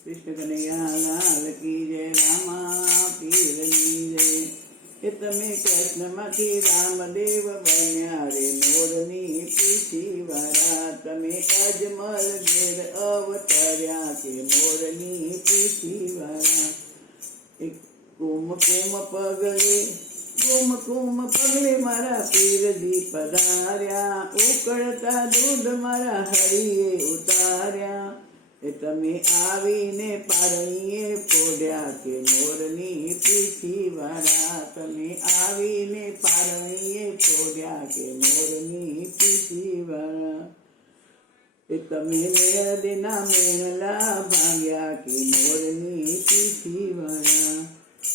कृष्ण कन्हैया लाल की जय। रामा पीરની જય। એ તમે કૃષ્ણમાંથી રામદેવ બન્યા રે મોરની પીછી વાળા। તમે અજમલ ઘેર અવતર્યા કે મોરની પીછી વાળા। એક કુમ કુમ પગલે મારા પીરજી પધાર્યા। ઉકળતા દૂધ મારા હરિએ ઉતાર્યા। એ તમે આવીને પારણીએ પોઢ્યા કે મોરની પીછી વાળા। તમે આવીને પારણીએ પોઢ્યા કે મોરની પીછી વાળા। એ તમે મેળદીના મેળલા ભાંગ્યા કે મોરની પીછી વાળા।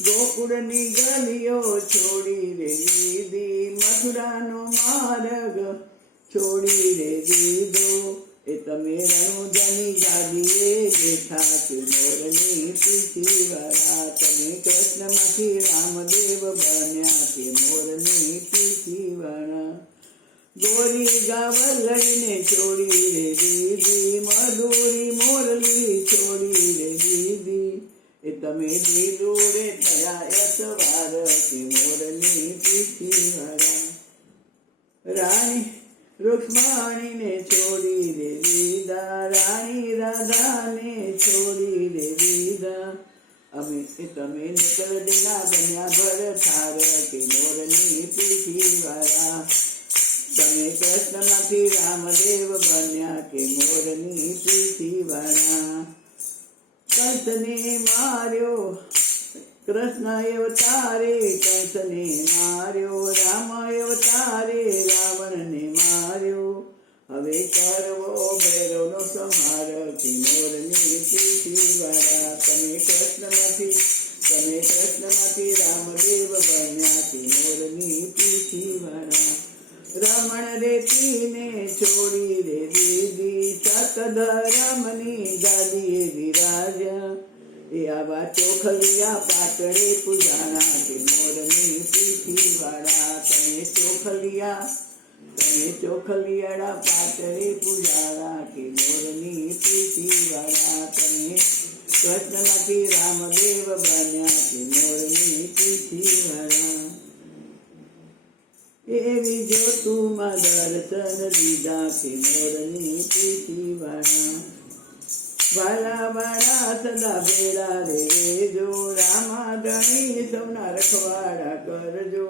ગોકુળની ગલીઓ છોડી રે દીધી, મથુરાનો માર્ગ છોડી રે દીધો। એ તમે રણુજાની ગાદીએ બેઠા કે મોરની પીછી વાળા। તમે કૃષ્ણમાંથી રામદેવ બન્યા કે મોરની પીછી વાળા। ગોરી ગાવલડીને છોડી રે દીધી, મધુરી મોરલી છોડી રે દીધી। એ તમે દીદુડે થયા યસવાર કે મોરની પીછી વાળા। રાણી રૂક્ષ્મણીને છોડી રે દીધા, રાણી રાધાને છોડી રે દીધા। એ તમે નીકળના બન્યા ભરથાર કે મોરની પીછી વાળા। તમે કૃષ્ણમાંથી રામદેવ બન્યા કે મોરની પીછી વાળા। કંસને માર્યો કૃષ્ણ અવતારે, કંસને માર્યો રામ અવતારે, રાવણને માર્યો। હવે કરવો ભૈરવનો સંહાર કે મોરની પીછી વાળા। તમે કૃષ્ણમાંથી રામદેવ બન્યા કે મોરની પીછી વાળા। રમણ રેતીને છોડી રે દીધી, સતધરમની ગાદીએ વિરાજ્યા। એ આવા ચોખલિયા પાતળે પૂજાણા કે મોરની પીછી વાળા। તમે ચોખલિયાળા પાતળે પૂજાણા કે મોરની પીછી વાળા। તમે કૃષ્ણમાંથી રામદેવ બન્યા કે મોરની પીછી વાળા। એવી જ્યોતુમાં દર્શન દીધા કે મોરની પીછી વાળા। વાલા વાળા સદા ભેળા રેજો, રામા ધણી સૌના રખવાડા કરજો।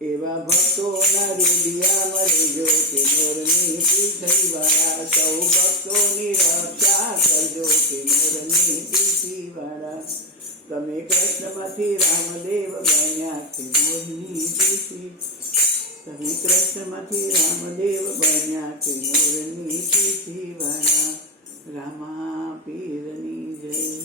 એવા ભક્તોના રૂડિયા મરેજો કે મોરની પીછી વાળા। સૌ ભક્તોની રક્ષા કરજો કે મોરની પીછી વાળા। તમે કૃષ્ણમાંથી રામદેવ બન્યા કે મોરની પીછી। તમે કૃષ્ણમાંથી રામદેવ બન્યા કે મોરની